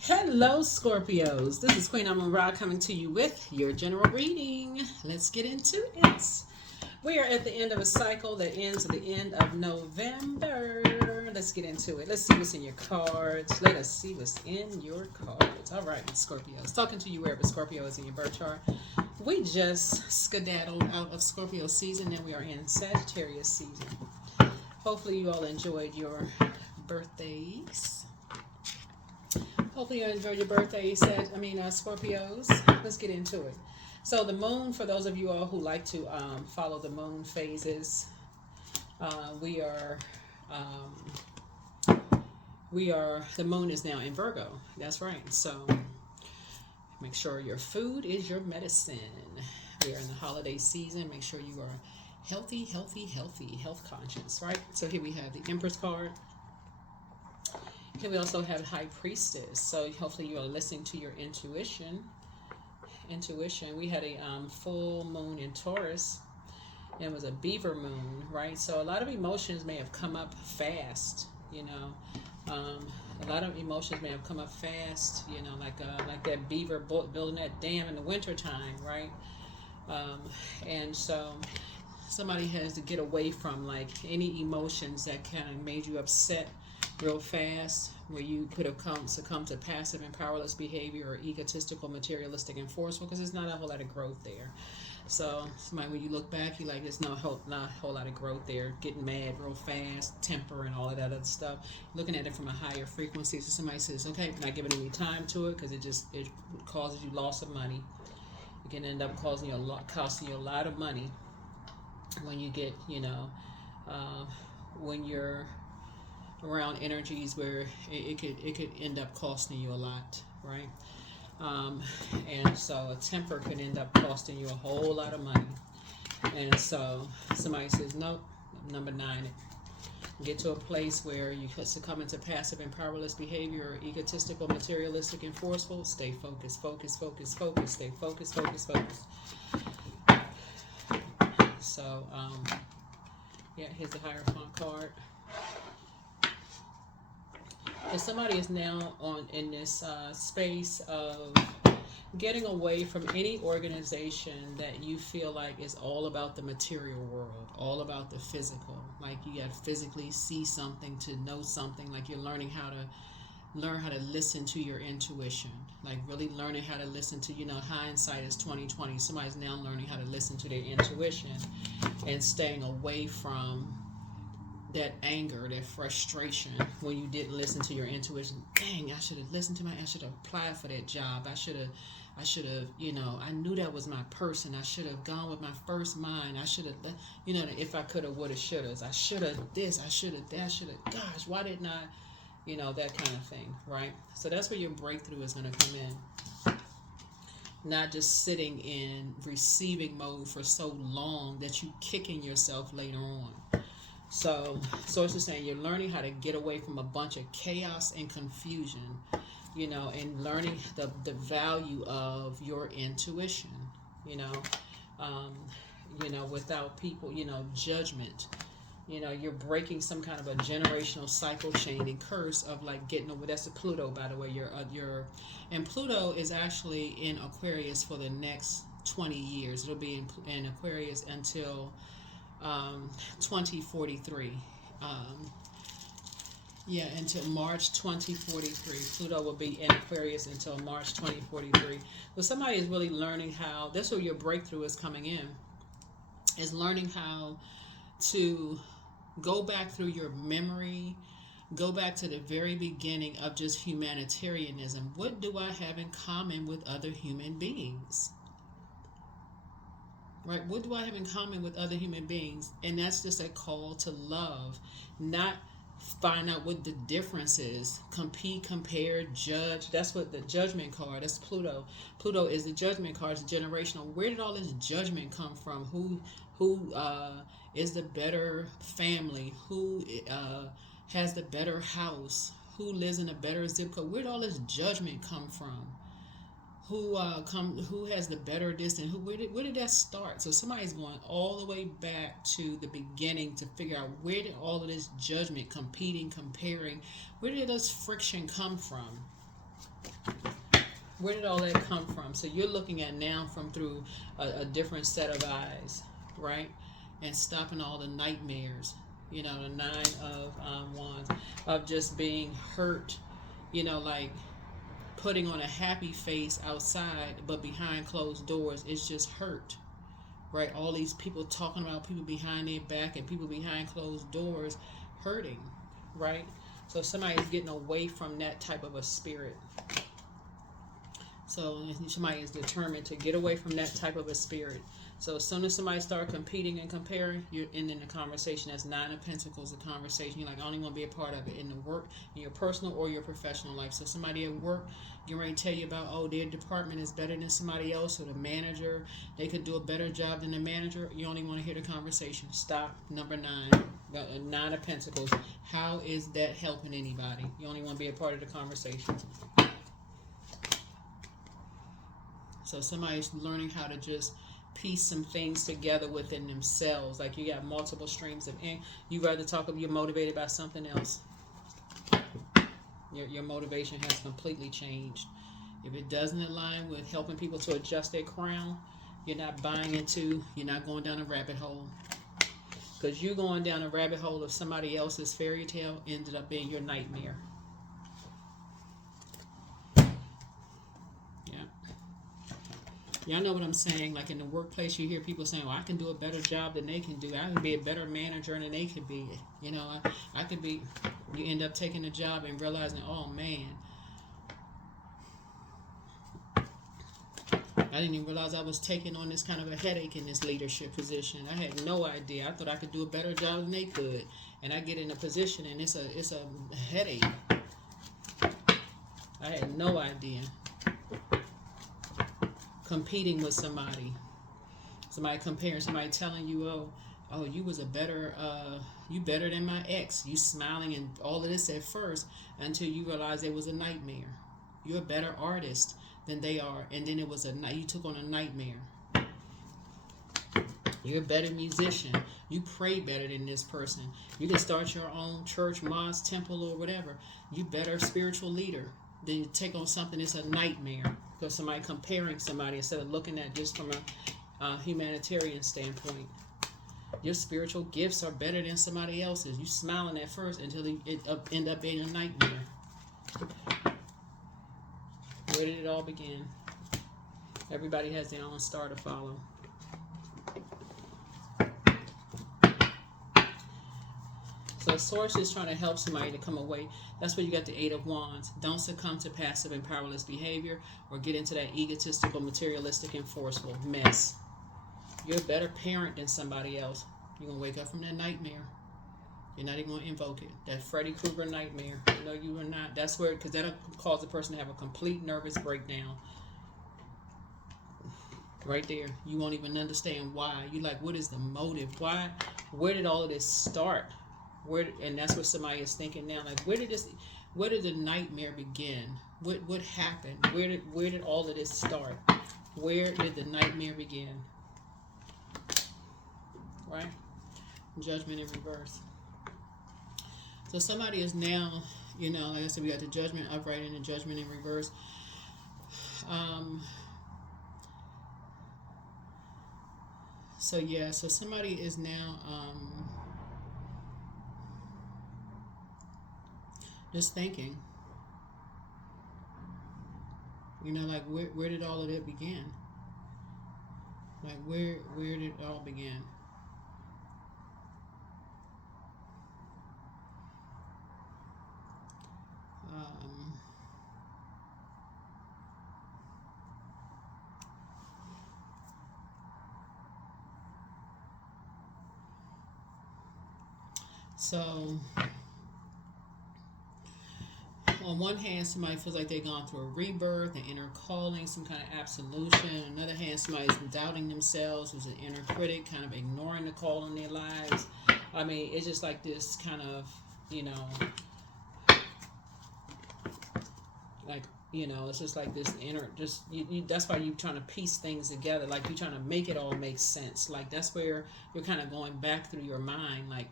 Hello, Scorpios. This is Queen Amun Ra coming to you with your general reading. Let's get into it. We are at the end of a cycle that ends at the end of November. Let's get into it. Let's see what's in your cards. Let us see what's in your cards. All right, Scorpios. Talking to you wherever Scorpio is in your birth chart. We just skedaddled out of Scorpio season and we are in Sagittarius season. Hopefully, you all enjoyed your birthdays. Hopefully you enjoyed your birthday, Scorpios. Let's get into it. So the moon, for those of you all who like to follow the moon phases, we are, the moon is now in Virgo. That's right. So make sure your food is your medicine. We are in the holiday season. Make sure you are healthy, health conscious, right? So here we have the Empress card. Here we also have High Priestess. So hopefully you are listening to your intuition. We had a full moon in Taurus. And it was a beaver moon, right? So a lot of emotions may have come up fast, a lot of emotions may have come up fast, like that beaver building that dam in the wintertime, right? And so somebody has to get away from like any emotions that kind of made you upset real fast, where you could have succumbed to passive and powerless behavior or egotistical, materialistic, and forceful, because there's not a whole lot of growth there. So somebody, when you look back, you like, there's not a whole lot of growth there. Getting mad real fast, temper, and all of that other stuff. Looking at it from a higher frequency. So somebody says, okay, not giving any time to it because it causes you loss of money. It can end up costing you a lot of money when you get, when you're around energies where it could end up costing you a lot, right? And so a temper could end up costing you a whole lot of money. And so somebody says, nope, number 9, get to a place where you succumb into passive and powerless behavior or egotistical, materialistic, and forceful. Stay focused, stay focused. So, here's the Hierophant card. If somebody is now in this space of getting away from any organization that you feel like is all about the material world, all about the physical, like you got to physically see something to know something, like you're learn how to listen to your intuition, like really learning how to listen to, hindsight is 2020. Somebody's now learning how to listen to their intuition and staying away from that anger, that frustration when you didn't listen to your intuition. Dang, I should have listened to I should have applied for that job. I should have, I knew that was my person. I should have gone with my first mind. I should have, if I could have, would have, should have. I should have this, I should have that, I should have, gosh, why didn't I, that kind of thing, right? So that's where your breakthrough is going to come in. Not just sitting in receiving mode for so long that you kicking yourself later on. So it's just saying you're learning how to get away from a bunch of chaos and confusion, and learning the value of your intuition, without people, judgment. You're breaking some kind of a generational cycle chain and curse of like getting over. That's a Pluto, by the way. And Pluto is actually in Aquarius for the next 20 years. It'll be in Aquarius until 2043. Until March 2043. Pluto will be in Aquarius until March 2043. So somebody is really learning how, that's where your breakthrough is coming in, is learning how to go back through your memory, go back to the very beginning of just humanitarianism. What do I have in common with other human beings? Right? What do I have in common with other human beings? And that's just a call to love, not find out what the difference is. Compete, compare, judge. That's what the Judgment card, that's Pluto. Pluto is the Judgment card, it's generational. Where did all this judgment come from? Who is the better family? Who has the better house? Who lives in a better zip code? Where did all this judgment come from? Who has the better distance? Where did that start? So somebody's going all the way back to the beginning to figure out, where did all of this judgment, competing, comparing, where did this friction come from? Where did all that come from? So you're looking at now from through a different set of eyes, right? And stopping all the nightmares. You know, the Nine of Wands, of just being hurt. You know, like putting on a happy face outside, but behind closed doors, it's just hurt, right? All these people talking about people behind their back and people behind closed doors hurting, right? So somebody's getting away from that type of a spirit. So somebody is determined to get away from that type of a spirit. So as soon as somebody start competing and comparing, you're ending the conversation. That's Nine of Pentacles, the conversation. You're like, I only want to be a part of it in the work, in your personal or your professional life. So somebody at work, you're ready to tell you about, oh, their department is better than somebody else, or the manager, they could do a better job than the manager. You only want to hear the conversation. Stop. Number 9. Nine of Pentacles. How is that helping anybody? You only want to be a part of the conversation. So somebody's learning how to just piece some things together within themselves. Like you got multiple streams of income. You rather talk of you're motivated by something else. Your motivation has completely changed. If it doesn't align with helping people to adjust their crown, you're not buying into, you're not going down a rabbit hole. Because you going down a rabbit hole of somebody else's fairy tale ended up being your nightmare. Y'all know what I'm saying? Like in the workplace, you hear people saying, well, I can do a better job than they can do. I can be a better manager than they can be. You know, I could be, you end up taking a job and realizing, oh, man, I didn't even realize I was taking on this kind of a headache in this leadership position. I had no idea. I thought I could do a better job than they could. And I get in a position and it's a headache. I had no idea. Competing with somebody comparing, somebody telling you, oh, you was you better than my ex. You smiling and all of this at first until you realize it was a nightmare. You're a better artist than they are, and then you took on a nightmare. You're a better musician. You pray better than this person. You can start your own church, mosque, temple, or whatever. You better spiritual leader. Then you take on something that's a nightmare. Because somebody comparing somebody instead of looking at just from a humanitarian standpoint. Your spiritual gifts are better than somebody else's. You smiling at first until it end up being a nightmare. Where did it all begin? Everybody has their own star to follow. So Source is trying to help somebody to come away. That's where you got the Eight of Wands. Don't succumb to passive and powerless behavior or get into that egotistical, materialistic, and forceful mess. You're a better parent than somebody else. You're going to wake up from that nightmare. You're not even going to invoke it. That Freddy Krueger nightmare. No, you are not. That's where, because that'll cause the person to have a complete nervous breakdown. Right there. You won't even understand why. You're like, what is the motive? Why? Where did all of this start? And that's what somebody is thinking now. Like, where did the nightmare begin? What happened? Where did all of this start? Where did the nightmare begin? Right? Judgment in reverse. So somebody is now, like I said, we got the Judgment upright and the Judgment in reverse. So somebody is now just thinking, like where did all of it begin? Like where did it all begin? So on one hand, somebody feels like they've gone through a rebirth, an inner calling, some kind of absolution. On the other hand, somebody's doubting themselves, who's an inner critic, kind of ignoring the call in their lives. I mean, it's just like this kind of, it's just like this inner, that's why you're trying to piece things together. Like you're trying to make it all make sense. Like that's where you're kind of going back through your mind, like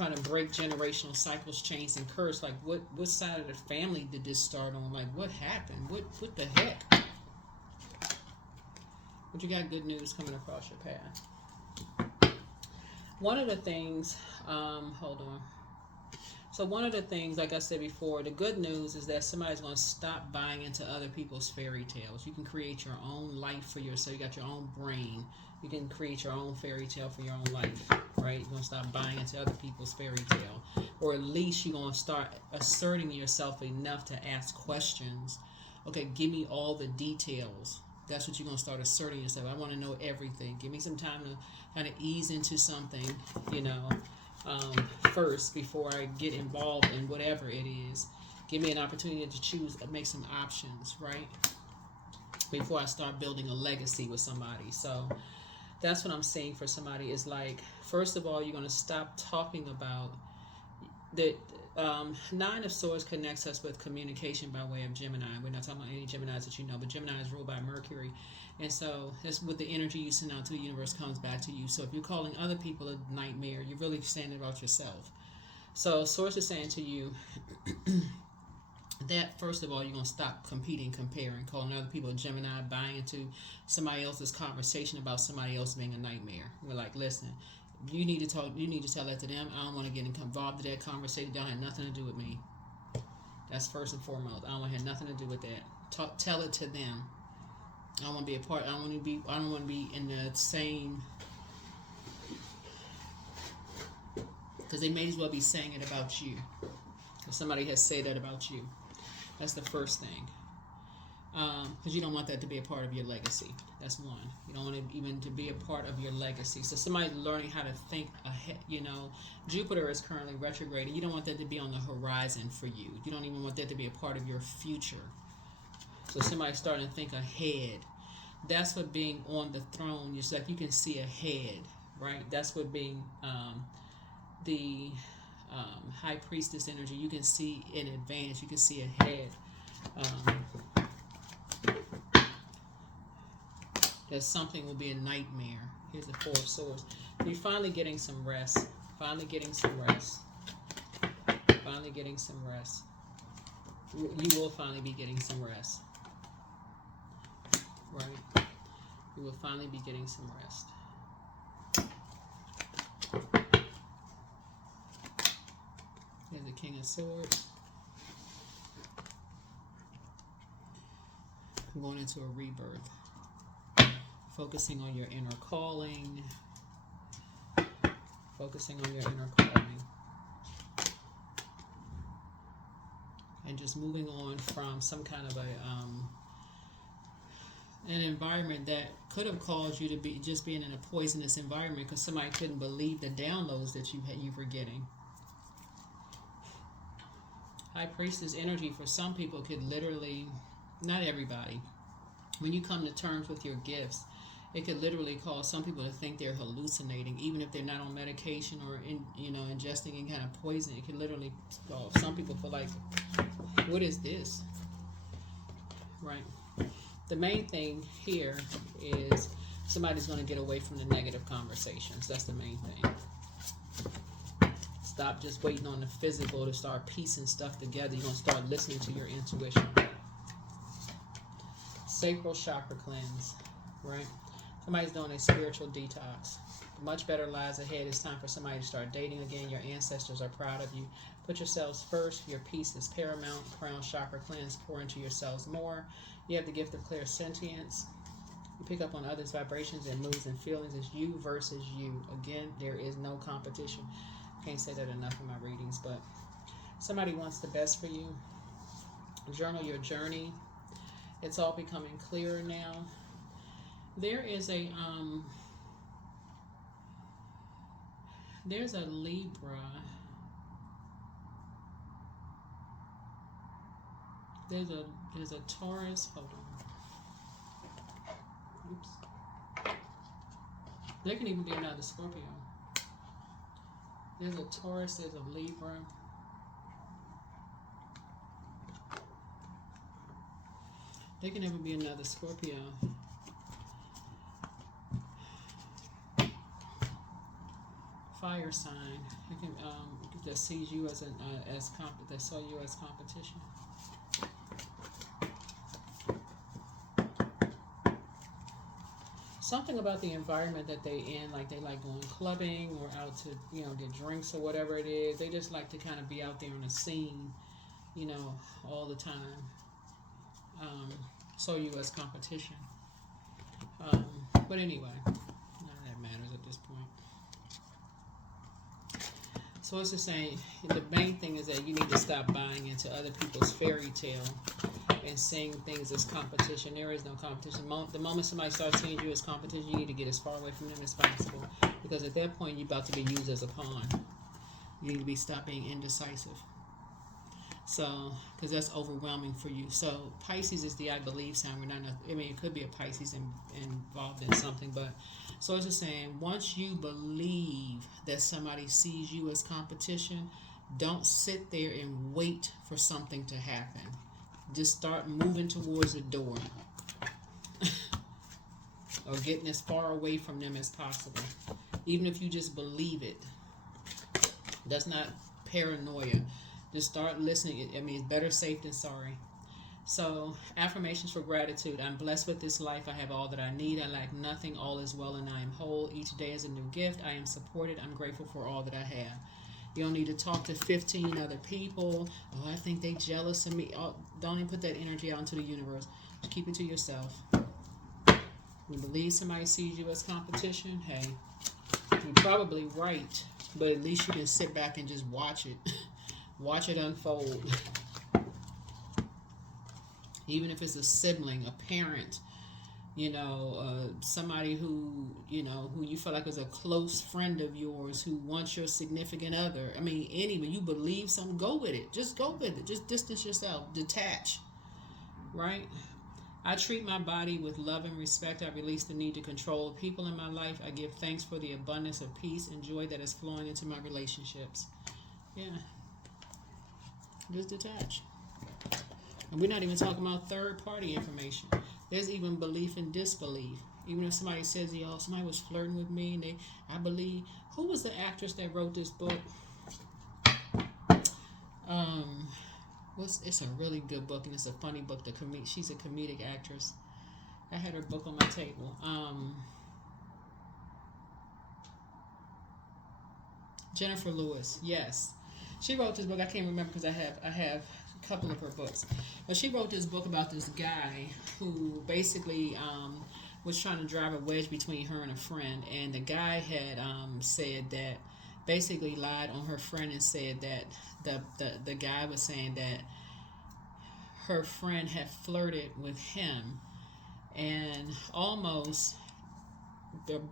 trying to break generational cycles, chains, and curse. Like, what side of the family did this start on? Like, what happened? What the heck? But you got good news coming across your path. One of the things, hold on. So one of the things, like I said before, the good news is that somebody's going to stop buying into other people's fairy tales. You can create your own life for yourself. You got your own brain. You can create your own fairy tale for your own life, right? You're going to stop buying into other people's fairy tale. Or at least you're going to start asserting yourself enough to ask questions. Okay, give me all the details. That's what you're going to start asserting yourself. I want to know everything. Give me some time to kind of ease into something, you know, first before I get involved in whatever it is. Give me an opportunity to choose, make some options, right? Before I start building a legacy with somebody. So that's what I'm saying for somebody is like, first of all, you're going to stop talking about that. Nine of Swords connects us with communication by way of Gemini. We're not talking about any Geminis that you know, but Gemini is ruled by Mercury. And so that's what the energy you send out to the universe comes back to you. So if you're calling other people a nightmare, you're really saying it about yourself. So Swords is saying to you that, first of all, you're going to stop competing, comparing, calling other people a Gemini, buying into somebody else's conversation about somebody else being a nightmare. We're like, listen, you need to talk. You need to tell that to them. I don't want to get involved in that conversation. Don't have nothing to do with me. That's first and foremost. I don't want to have nothing to do with that. Tell it to them. I don't want to be a part. I don't want to be in the same. Because they may as well be saying it about you. If somebody has said that about you, that's the first thing. Because you don't want that to be a part of your legacy. That's one. You don't want it even to be a part of your legacy. So somebody's learning how to think ahead. You know, Jupiter is currently retrograding. You don't want that to be on the horizon for you. You don't even want that to be a part of your future. So somebody's starting to think ahead. That's what being on the throne. It's like you can see ahead, right? That's what being the high priestess energy. You can see in advance. You can see ahead. That something will be a nightmare. Here's the Four of Swords. You're finally getting some rest. Finally getting some rest. Finally getting some rest. You will finally be getting some rest. Right? You will finally be getting some rest. Here's the King of Swords. I'm going into a rebirth. Focusing on your inner calling. Focusing on your inner calling. And just moving on from some kind of an environment that could have caused you to be just being in a poisonous environment because somebody couldn't believe the downloads that you were getting. High Priestess energy for some people could literally, not everybody, when you come to terms with your gifts, it could literally cause some people to think they're hallucinating, even if they're not on medication or ingesting any kind of poison. It could literally cause some people feel like, what is this? Right. The main thing here is somebody's going to get away from the negative conversations. That's the main thing. Stop just waiting on the physical to start piecing stuff together. You're going to start listening to your intuition. Sacral chakra cleanse, right? Somebody's doing a spiritual detox. Much better lies ahead. It's time for somebody to start dating again. Your ancestors are proud of you. Put yourselves first. Your peace is paramount. Crown chakra cleanse. Pour into yourselves more. You have the gift of clairsentience. You pick up on others' vibrations and moods and feelings. It's you versus you. Again, there is no competition. Can't say that enough in my readings, but somebody wants the best for you. Journal your journey. It's all becoming clearer now. There is there's a Libra. There's a Taurus. Hold on. Oops. There can even be another Scorpio. There's a Taurus. There's a Libra. There can never be another Scorpio. fire sign. You can that sees you as that saw you as competition. Something about the environment that they in, like they like going clubbing or out to get drinks or whatever it is. They just like to kind of be out there on the scene, all the time. Saw you as competition. But anyway, none of that matters at this point. So it's just saying the main thing is that you need to stop buying into other people's fairy tale and seeing things as competition. There is no competition. The moment somebody starts seeing you as competition, you need to get as far away from them as possible, because at that point you're about to be used as a pawn. You need to stop being indecisive. So, because that's overwhelming for you. So, Pisces is the I believe sign. It could be a Pisces involved in something, but so it's just saying, once you believe that somebody sees you as competition, don't sit there and wait for something to happen. Just start moving towards the door or getting as far away from them as possible. Even if you just believe it. That's not paranoia. Just start listening. It's better safe than sorry. So, affirmations for gratitude. I'm blessed with this life. I have all that I need. I lack nothing. All is well and I am whole. Each day is a new gift. I am supported. I'm grateful for all that I have. You don't need to talk to 15 other people. Oh, I think they jealous of me. Oh, don't even put that energy out into the universe. Just keep it to yourself. You believe somebody sees you as competition, hey, you're probably right. But at least you can sit back and just watch it. Watch it unfold. Even if it's a sibling, a parent, somebody who you feel like is a close friend of yours who wants your significant other. Anyway, you believe something, go with it. Just go with it. Just distance yourself. Detach. Right? I treat my body with love and respect. I release the need to control people in my life. I give thanks for the abundance of peace and joy that is flowing into my relationships. Yeah. Just detach. And we're not even talking about third-party information. There's even belief and disbelief. Even if somebody says, somebody was flirting with me, and I believe. Who was the actress that wrote this book? It's a really good book, and it's a funny book. She's a comedic actress. I had her book on my table. Jennifer Lewis. Yes, she wrote this book. I can't remember because I have a couple of her books. But she wrote this book about this guy who basically was trying to drive a wedge between her and a friend, and the guy had said that, basically lied on her friend and said that the guy was saying that her friend had flirted with him and almost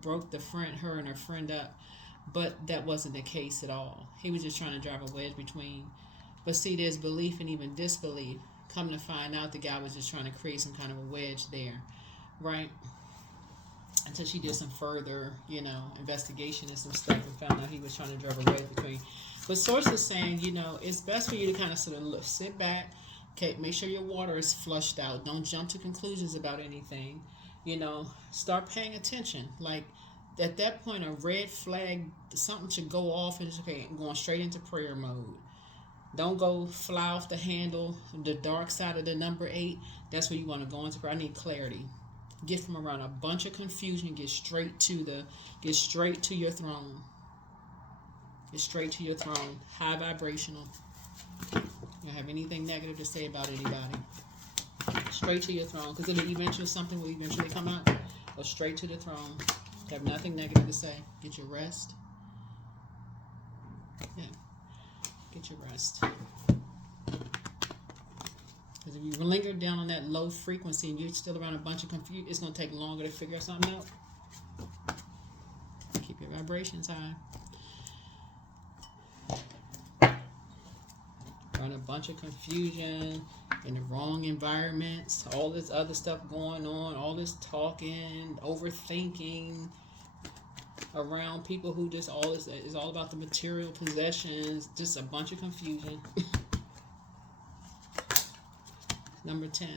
broke her and her friend up, but that wasn't the case at all. He was just trying to drive a wedge between. But see, there's belief and even disbelief. Come to find out, the guy was just trying to create some kind of a wedge there, right? Until she did some further, investigation and some stuff and found out he was trying to drive a wedge between. But sources saying, it's best for you to kind of sort of sit back, okay, make sure your water is flushed out. Don't jump to conclusions about anything. Start paying attention. Like, at that point, a red flag, something should go off and it's okay, I'm going straight into prayer mode. Don't go fly off the handle, the dark side of the number 8. That's where you want to go into prayer. I need clarity. Get from around a bunch of confusion. Get straight to your throne. Get straight to your throne. High vibrational. You don't have anything negative to say about anybody. Straight to your throne, because something will eventually come out. Go straight to the throne. Have nothing negative to say. Get your rest. Yeah. Get your rest. Because if you linger down on that low frequency and you're still around a bunch of confusion, it's going to take longer to figure something out. Keep your vibrations high. Around a bunch of confusion, in the wrong environments, all this other stuff going on, all this talking, overthinking, around people who just is all about the material possessions, just a bunch of confusion. Number 10.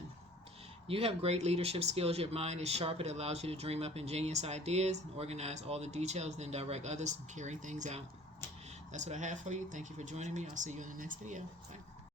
You have great leadership skills. Your mind is sharp. It allows you to dream up ingenious ideas and organize all the details, then direct others and carry things out. That's what I have for you. Thank you for joining me. I'll see you in the next video. Bye.